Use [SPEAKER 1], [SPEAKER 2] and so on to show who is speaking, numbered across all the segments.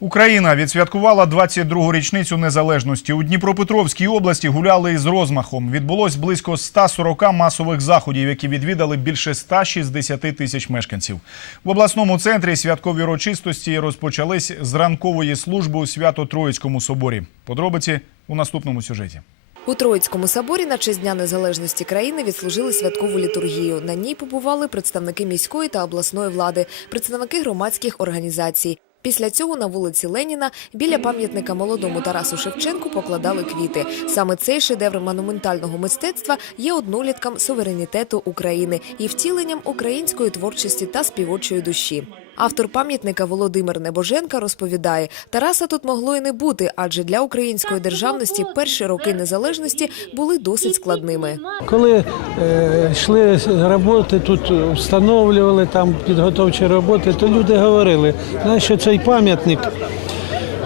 [SPEAKER 1] Україна відсвяткувала 22-гу річницю незалежності. У Дніпропетровській області гуляли із розмахом. Відбулось близько 140 масових заходів, які відвідали більше 160 тисяч мешканців. В обласному центрі святкові урочистості розпочались з ранкової служби у Свято-Троїцькому соборі. Подробиці у наступному сюжеті.
[SPEAKER 2] У Троїцькому соборі на честь Дня незалежності країни відслужили святкову літургію. На ній побували представники міської та обласної влади, представники громадських організацій. Після цього на вулиці Леніна біля пам'ятника молодому Тарасу Шевченку покладали квіти. Саме цей шедевр монументального мистецтва є однолітком суверенітету України і втіленням української творчості та співочої душі. Автор пам'ятника Володимир Небоженка розповідає, Тараса тут могло і не бути, адже для української державності перші роки незалежності були досить складними.
[SPEAKER 3] Коли е, йшли роботи, тут встановлювали там підготовчі роботи, то люди говорили, що цей пам'ятник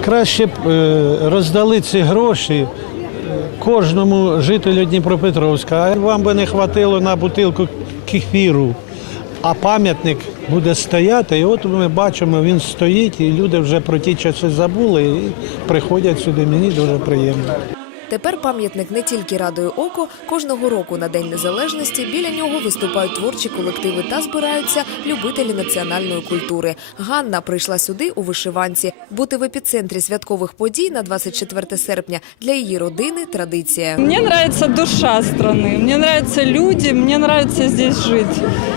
[SPEAKER 3] краще б е, роздали ці гроші е, кожному жителю Дніпропетровська, а вам би не хватило на бутилку кефіру. А пам'ятник буде стояти, і от ми бачимо, він стоїть, і люди вже про ті часи забули і приходять сюди. Мені дуже приємно.
[SPEAKER 2] Тепер пам'ятник не тільки радує око. Кожного року на День Незалежності біля нього виступають творчі колективи та збираються любителі національної культури. Ганна прийшла сюди у вишиванці. Бути в епіцентрі святкових подій на 24 серпня для її родини традиція.
[SPEAKER 4] Мне нравится душа страны, мне нравятся люди, мне нравится здесь жить.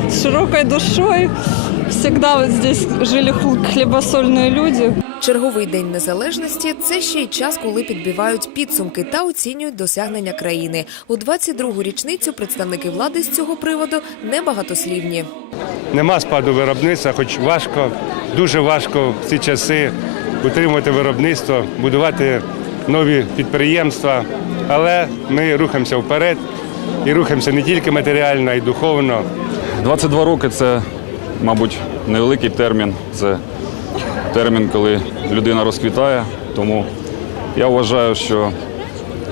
[SPEAKER 4] С широкой душой. Всегда вот здесь жили хл- хлебосольные люди.
[SPEAKER 2] Черговий день незалежності це ще й час, коли підбивають підсумки та оцінюють досягнення країни. У 22-гу річницю представники влади з цього приводу небагатослівні.
[SPEAKER 5] Нема спаду виробництва, хоч важко, дуже важко в ці часи утримувати виробництво, будувати нові підприємства. Але ми рухаємося вперед і рухаємося не тільки матеріально, а й духовно.
[SPEAKER 6] 22 роки це, мабуть, невеликий термін. Це термін, коли людина розквітає. Тому я вважаю, що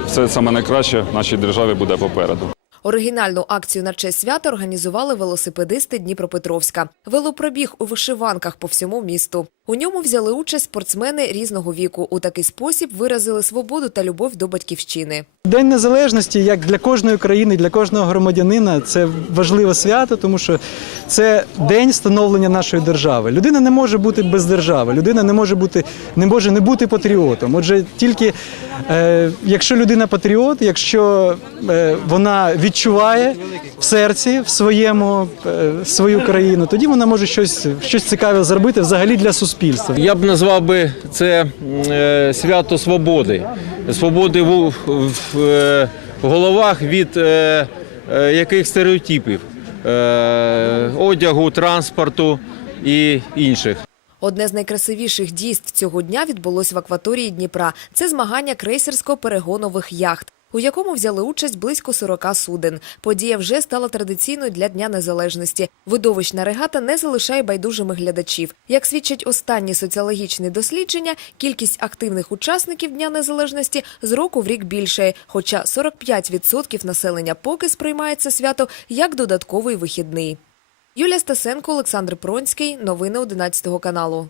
[SPEAKER 6] все саме найкраще в нашій державі буде попереду.
[SPEAKER 2] Оригінальну акцію на честь свята організували велосипедисти Дніпропетровська. Велопробіг у вишиванках по всьому місту. У ньому взяли участь спортсмени різного віку. У такий спосіб виразили свободу та любов до батьківщини.
[SPEAKER 7] День незалежності, як для кожної країни, для кожного громадянина, це важливе свято, тому що це день становлення нашої держави. Людина не може бути без держави, людина не може бути не може не бути патріотом. Отже, тільки е, якщо людина патріот, якщо е, вона відчуває в серці в своєму е, свою країну, тоді вона може щось, щось цікаве зробити взагалі для суспільства.
[SPEAKER 8] Я б назвав би це е, свято свободи. Свободи в, в, е, головах від е, яких стереотипів одягу, транспорту і інших.
[SPEAKER 2] Одне з найкрасивіших дійств цього дня відбулось в акваторії Дніпра. Це змагання крейсерсько-перегонових яхт. У якому взяли участь близько 40 суден. Подія вже стала традиційною для Дня Незалежності. Видовищна регата не залишає байдужими глядачів. Як свідчать останні соціологічні дослідження, кількість активних учасників Дня Незалежності з року в рік більшає, хоча 45% населення поки сприймає це свято як додатковий вихідний. Юлія Стасенко, Олександр Пронський. Новини 11 каналу.